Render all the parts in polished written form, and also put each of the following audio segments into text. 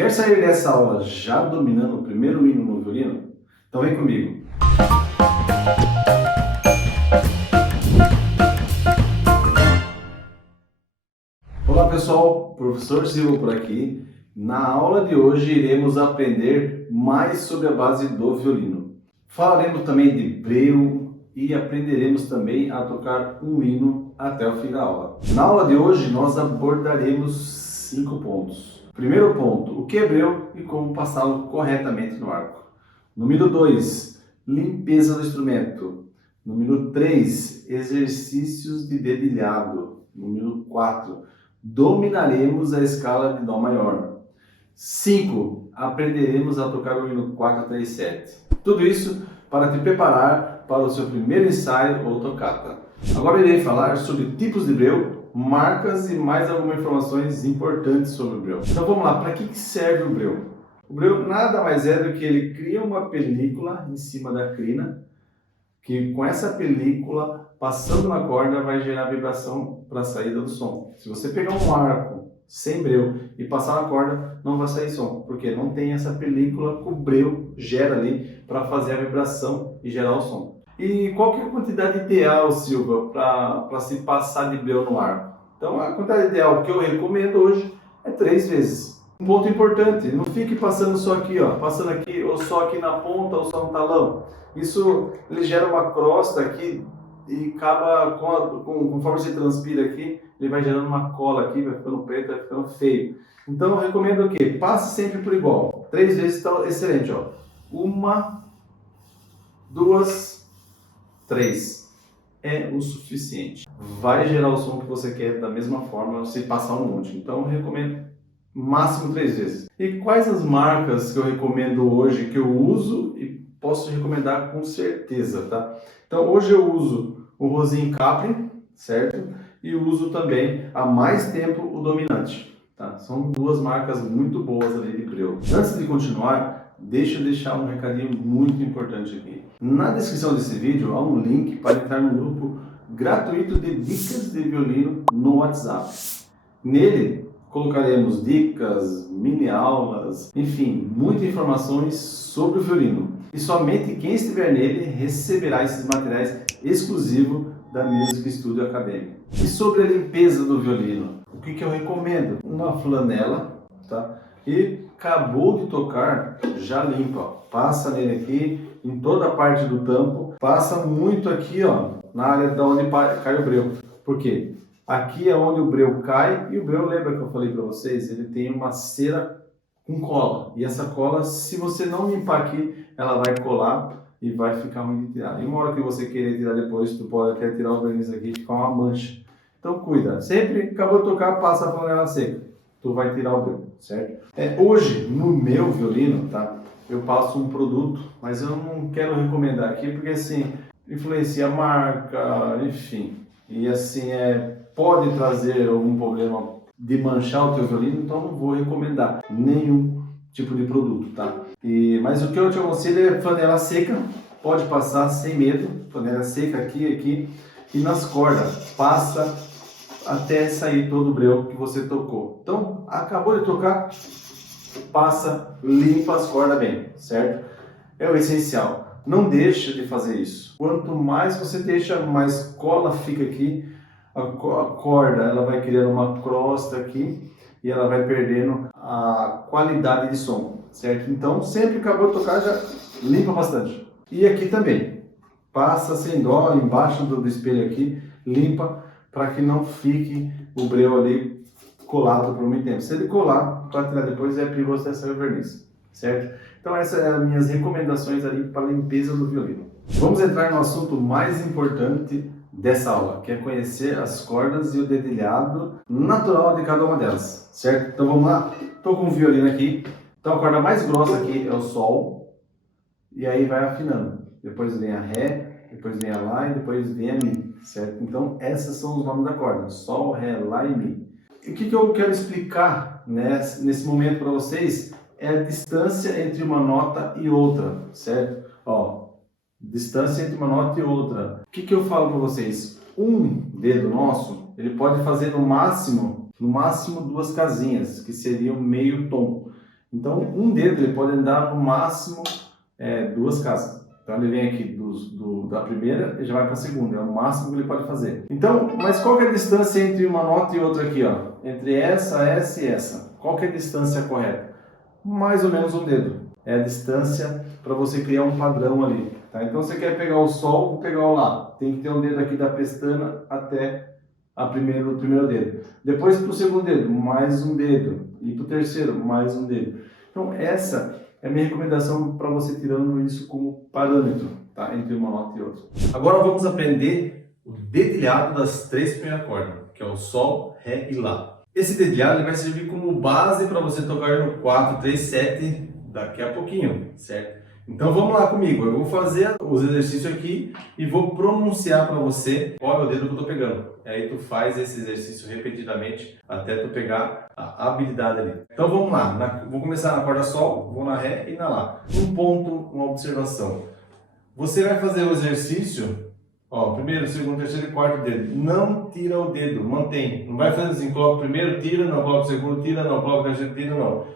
Quer sair dessa aula já dominando o primeiro hino no violino? Então vem comigo! Olá pessoal, professor Silva por aqui. Na aula de hoje iremos aprender mais sobre a base do violino. Falaremos também de breu e aprenderemos também a tocar um hino até o fim da aula. Na aula de hoje nós abordaremos 5 pontos. Primeiro ponto, o que é breu e como passá-lo corretamente no arco. Número 2, limpeza do instrumento. Número 3, exercícios de dedilhado. Número 4, dominaremos a escala de Dó maior. 5, aprenderemos a tocar o hino 437. Tudo isso para te preparar para o seu primeiro ensaio ou tocata. Agora irei falar sobre tipos de breu, marcas e mais algumas informações importantes sobre o breu. Então vamos lá, para que serve o breu? O breu nada mais é do que ele cria uma película em cima da crina, que com essa película, passando na corda, vai gerar vibração para a saída do som. Se você pegar um arco sem breu e passar na corda, não vai sair som, porque não tem essa película que o breu gera ali para fazer a vibração e gerar o som. E qual que é a quantidade ideal, Silva, para se passar de breu no arco? Então a quantidade ideal que eu recomendo hoje é 3 vezes. Um ponto importante, não fique passando só aqui, ó, passando aqui, ou só aqui na ponta, ou só no talão. Isso ele gera uma crosta aqui e acaba, conforme você transpira aqui, ele vai gerando uma cola aqui, vai ficando preto, vai ficando feio. Então eu recomendo o quê? Passe sempre por igual. 3 vezes está excelente, ó. 1, 2, 3. É o suficiente. Vai gerar o som que você quer da mesma forma se passar um monte. Então eu recomendo máximo 3 vezes. E quais as marcas que eu recomendo hoje, que eu uso e posso recomendar com certeza, tá? Então hoje eu uso o Rosin Capri, certo? E uso também há mais tempo o Dominante, tá? São 2 marcas muito boas ali de breu. Antes de continuar, deixa eu deixar um recadinho muito importante aqui. Na descrição desse vídeo há um link para entrar no grupo gratuito de dicas de violino no WhatsApp. Nele colocaremos dicas, mini aulas, enfim, muitas informações sobre o violino. E somente quem estiver nele receberá esses materiais exclusivos da Music Studio Academy. E sobre a limpeza do violino, o que eu recomendo? Uma flanela, tá? E acabou de tocar, já limpa, ó. Passa nele aqui, em toda a parte do tampo, passa muito aqui, ó, na área de onde cai o breu. Por quê? Aqui é onde o breu cai, e o breu, lembra que eu falei para vocês, ele tem uma cera com cola. E essa cola, se você não limpar aqui, ela vai colar e vai ficar ruim de tirar. E uma hora que você querer tirar depois, tu pode até tirar o verniz aqui e ficar uma mancha. Então cuida, sempre acabou de tocar, passa a flanela seca. Tu vai tirar o breu, certo? Hoje, no meu violino, tá? Eu passo um produto, mas eu não quero recomendar aqui, porque assim, influencia a marca, enfim. E assim, pode trazer algum problema de manchar o teu violino, então não vou recomendar nenhum tipo de produto, tá? Mas o que eu te aconselho é flanela seca, pode passar sem medo, flanela seca aqui, e nas cordas, passa até sair todo o breu que você tocou. Então, acabou de tocar, passa, limpa as cordas bem, certo? É o essencial. Não deixa de fazer isso. Quanto mais você deixa, mais cola fica aqui. A corda ela vai criando uma crosta aqui e ela vai perdendo a qualidade de som, certo? Então, sempre acabou de tocar, já limpa bastante. E aqui também. Passa sem dó, embaixo do espelho aqui, limpa para que não fique o breu ali colado por muito tempo. Se ele colar, para tirar depois é perigoso até sair o verniz, certo? Então essas são as minhas recomendações ali para a limpeza do violino. Vamos entrar no assunto mais importante dessa aula, que é conhecer as cordas e o dedilhado natural de cada uma delas, certo? Então vamos lá? Estou com o violino aqui. Então a corda mais grossa aqui é o Sol, e aí vai afinando. Depois vem a Ré, depois vem a Lá e depois vem a Mi, certo? Então esses são os nomes da corda, Sol, Ré, Lá e Mi. E o que eu quero explicar, né, nesse momento para vocês é a distância entre uma nota e outra, certo? Ó, distância entre uma nota e outra. O que eu falo para vocês? Um dedo nosso, ele pode fazer no máximo 2 casinhas, que seriam meio tom. Então, um dedo ele pode andar no máximo 2 casas. Então, ele vem aqui da primeira e já vai para a segunda. É o máximo que ele pode fazer. Então, mas qual que é a distância entre uma nota e outra aqui? Ó? Entre essa e essa. Qual que é a distância correta? Mais ou menos um dedo. É a distância para você criar um padrão ali. Tá? Então, você quer pegar o Sol, vou pegar o Lá. Tem que ter um dedo aqui da pestana até o primeiro dedo. Depois para o segundo dedo, mais um dedo. E para o terceiro, mais um dedo. Então, essa é a minha recomendação para você tirando isso como parâmetro, tá? Entre uma nota e outra. Agora vamos aprender o dedilhado das 3 primeiras cordas, que é o Sol, Ré e Lá. Esse dedilhado ele vai servir como base para você tocar no 4, 3, 7 daqui a pouquinho, certo? Então vamos lá comigo, eu vou fazer os exercícios aqui e vou pronunciar para você qual é o dedo que eu estou pegando. E aí tu faz esse exercício repetidamente até tu pegar a habilidade ali. Então vamos lá, vou começar na corda Sol, vou na Ré e na Lá. Um ponto, uma observação. Você vai fazer o exercício, ó, primeiro, segundo, terceiro e quarto dedo. Não tira o dedo, mantém. Não vai fazer assim, coloca o primeiro, tira, não coloca o segundo, tira, não coloca o terceiro, tira, não.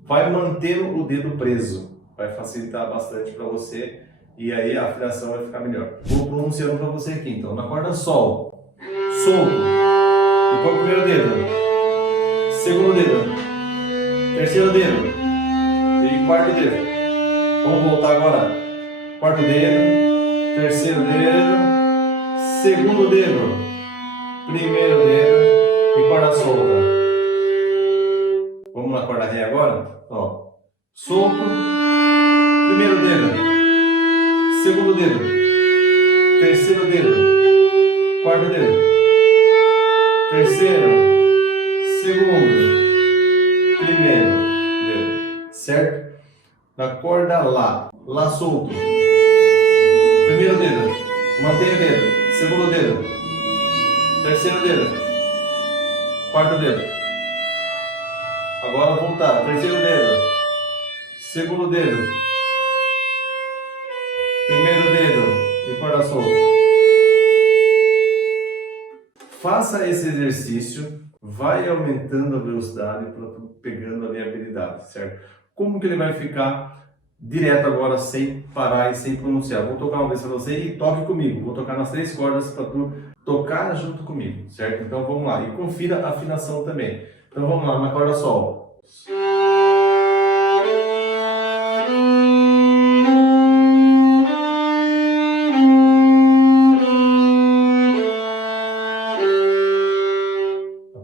Vai mantendo o dedo preso. Vai facilitar bastante para você e aí a afinação vai ficar melhor. Vou pronunciando para você aqui, então. Na corda Sol, solto. Depois o primeiro dedo. Segundo dedo. Terceiro dedo. E quarto dedo. Vamos voltar agora. Quarto dedo. Terceiro dedo. Segundo dedo. Primeiro dedo. E corda solta. Vamos na corda Ré agora? Ó. Solto. Primeiro dedo, segundo dedo, terceiro dedo, quarto dedo, terceiro, segundo, primeiro dedo, certo? Na corda Lá, Lá solto, primeiro dedo, mantém o dedo, segundo dedo, terceiro dedo, quarto dedo. Agora voltar, terceiro dedo, segundo dedo, primeiro dedo e corda solta. Faça esse exercício, vai aumentando a velocidade para pegando ali a habilidade, certo? Como que ele vai ficar direto agora, sem parar e sem pronunciar? Vou tocar uma vez para você e toque comigo. Vou tocar nas 3 cordas para tu tocar junto comigo, certo? Então vamos lá. E confira a afinação também. Então vamos lá, na corda Sol.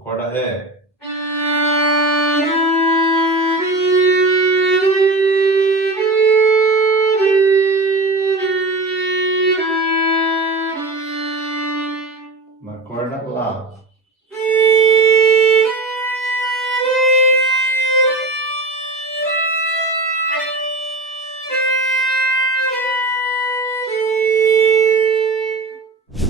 Corda Ré. Na corda Lá.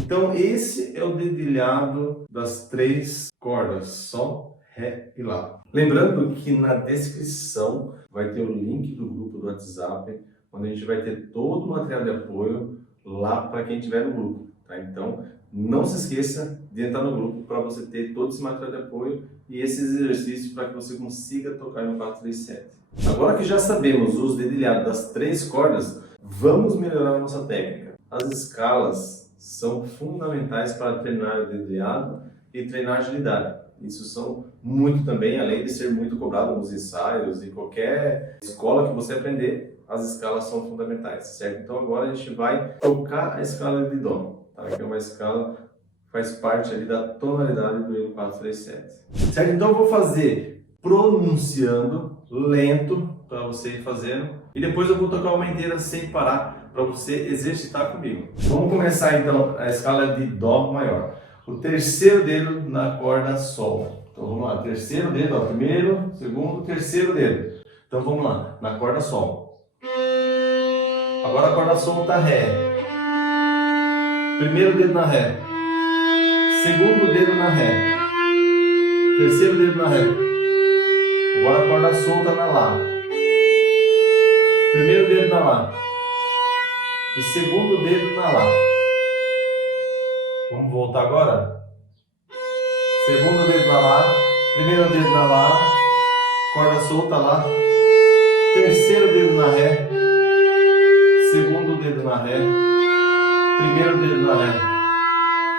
Então esse é o dedilhado das 3 cordas, Sol, Ré e Lá. Lembrando que na descrição vai ter o link do grupo do WhatsApp, onde a gente vai ter todo o material de apoio lá para quem estiver no grupo. Tá? Então não se esqueça de entrar no grupo para você ter todo esse material de apoio e esses exercícios para que você consiga tocar no 437. Agora que já sabemos os dedilhados das 3 cordas, vamos melhorar a nossa técnica. As escalas são fundamentais para treinar o dedilhado e treinar a agilidade. Isso são muito também, além de ser muito cobrado nos ensaios e qualquer escola que você aprender, as escalas são fundamentais, certo? Então agora a gente vai tocar a escala de Dó, tá? Que é uma escala que faz parte ali da tonalidade do hino 437. Certo? Então eu vou fazer pronunciando lento para você ir fazendo e depois eu vou tocar uma inteira sem parar para você exercitar comigo. Vamos começar então a escala de Dó maior. O terceiro dedo na corda Sol. Então vamos lá, terceiro dedo, ó, primeiro, segundo, terceiro dedo. Então vamos lá, na corda Sol. Agora a corda solta Ré. Primeiro dedo na Ré. Segundo dedo na Ré. Terceiro dedo na Ré. Agora a corda solta na Lá. Primeiro dedo na Lá. E segundo dedo na Lá. Vamos voltar agora? Segundo dedo na Lá. Primeiro dedo na Lá. Corda solta Lá. terceiro dedo na Ré, segundo dedo na Ré, primeiro dedo na Ré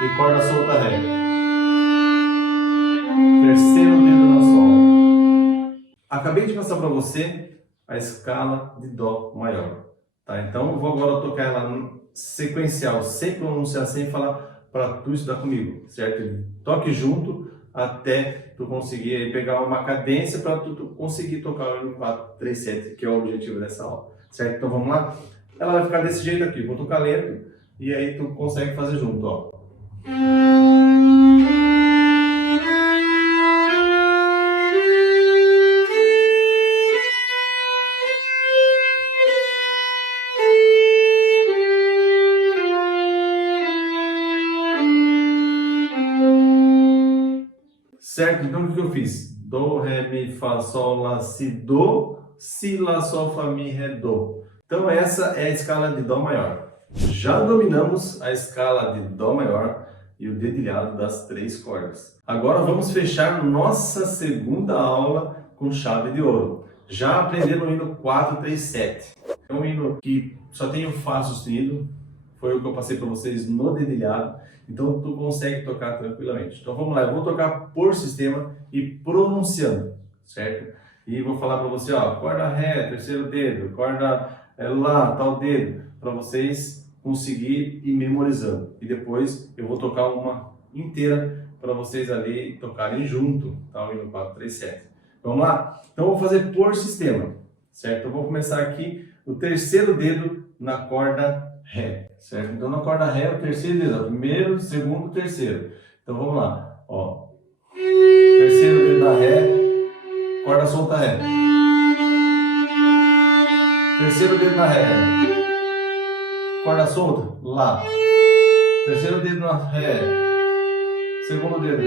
e corda solta Ré. Terceiro dedo na Sol. Acabei de passar para você a escala de Dó maior, tá? Então eu vou agora tocar ela sequencial, sem pronunciar, sem falar, para tu estudar comigo, certo? Toque junto até tu conseguir aí pegar uma cadência para tu conseguir tocar o 4, 3, 7, que é o objetivo dessa aula, certo? Então vamos lá? Ela vai ficar desse jeito aqui, vou tocar lento e aí tu consegue fazer junto, ó. Certo? Então o que eu fiz? Do, Ré, Mi, Fá, Sol, Lá, Si, Do, Si, Lá, Sol, Fá, Mi, Ré, Do. Então essa é a escala de Dó maior. Já dominamos a escala de Dó maior e o dedilhado das 3 cordas. Agora vamos fechar nossa segunda aula com chave de ouro. Já aprendendo o hino 437. É um hino que só tem o Fá sustenido, foi o que eu passei para vocês no dedilhado. Então tu consegue tocar tranquilamente. Então vamos lá, eu vou tocar por sistema e pronunciando, certo? E vou falar para você, ó, corda Ré, terceiro dedo, corda Lá, tal dedo, para vocês conseguir ir memorizando. E depois eu vou tocar uma inteira para vocês ali tocarem junto, tá? O hino 437. Vamos lá? Então eu vou fazer por sistema, certo? Eu vou começar aqui o terceiro dedo na corda Ré, certo? Então na corda Ré é o terceiro dedo, ó, primeiro, segundo, terceiro. Então vamos lá, ó. Terceiro dedo na Ré, corda solta Ré. Terceiro dedo na Ré, corda solta, Lá. Terceiro dedo na Ré, segundo dedo,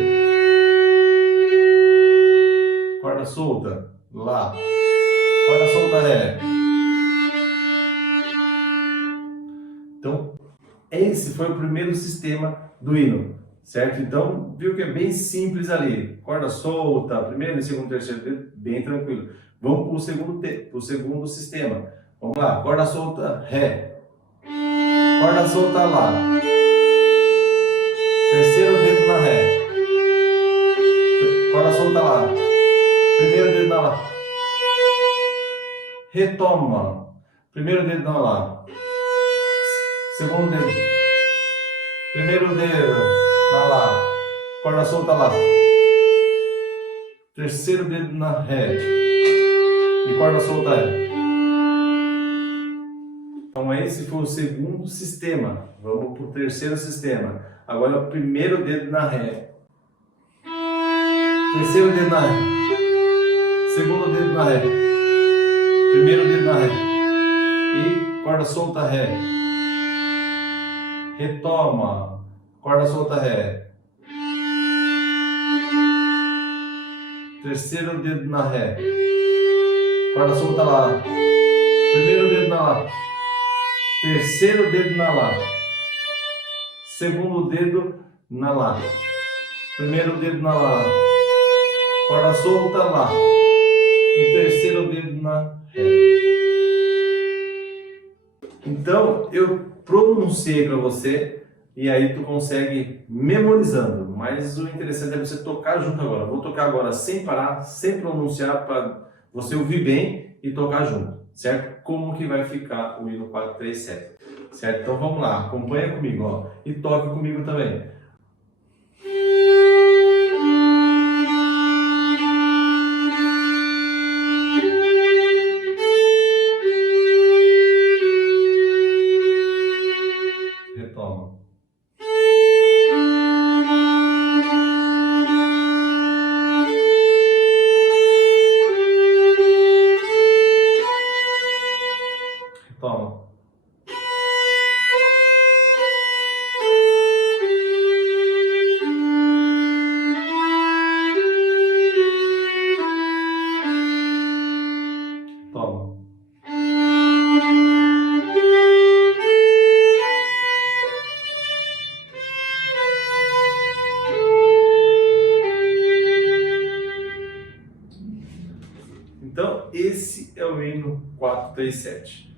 corda solta, Lá. Corda solta Ré. Então, esse foi o primeiro sistema do hino, certo? Então, viu que é bem simples ali. Corda solta, primeiro, segundo, terceiro dedo, bem tranquilo. Vamos para o segundo sistema. Vamos lá, corda solta, Ré. Corda solta, Lá. Terceiro dedo na Ré. Corda solta, Lá. Primeiro dedo na Lá. Retoma. Primeiro dedo na Lá. Segundo dedo. Primeiro dedo na Lá. Corda solta Lá. Terceiro dedo na Ré. E corda solta Ré. Então esse foi o segundo sistema. Vamos para o terceiro sistema. Agora é o primeiro dedo na Ré. Terceiro dedo na Ré. Segundo dedo na Ré. Primeiro dedo na Ré. E corda solta Ré. Retoma. Corda solta Ré. Terceiro dedo na Ré. Corda solta Lá. Primeiro dedo na Lá. Terceiro dedo na Lá. Segundo dedo na Lá. Primeiro dedo na Lá. Corda solta Lá. E terceiro dedo na Ré. Então, eu pronunciei para você e aí tu consegue memorizando. Mas o interessante é você tocar junto agora. Vou tocar agora sem parar, sem pronunciar, para você ouvir bem e tocar junto, certo? Como que vai ficar o hino 437, certo? Então vamos lá, acompanha comigo, ó, e toque comigo também. Retoma. Retoma. o hino 437.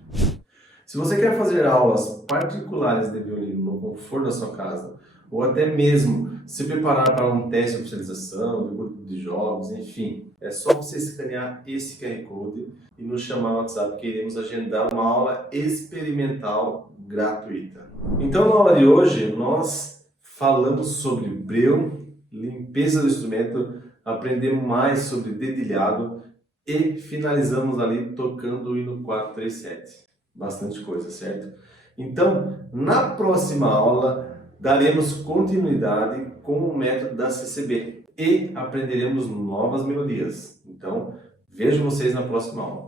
Se você quer fazer aulas particulares de violino no conforto da sua casa, ou até mesmo se preparar para um teste de oficialização, de grupo de jogos, enfim, é só você escanear esse QR Code e nos chamar no WhatsApp que iremos agendar uma aula experimental gratuita. Então, na aula de hoje, nós falamos sobre breu, limpeza do instrumento, aprendemos mais sobre dedilhado e finalizamos ali tocando o hino 437. Bastante coisa, certo? Então, na próxima aula, daremos continuidade com o método da CCB e aprenderemos novas melodias. Então, vejo vocês na próxima aula.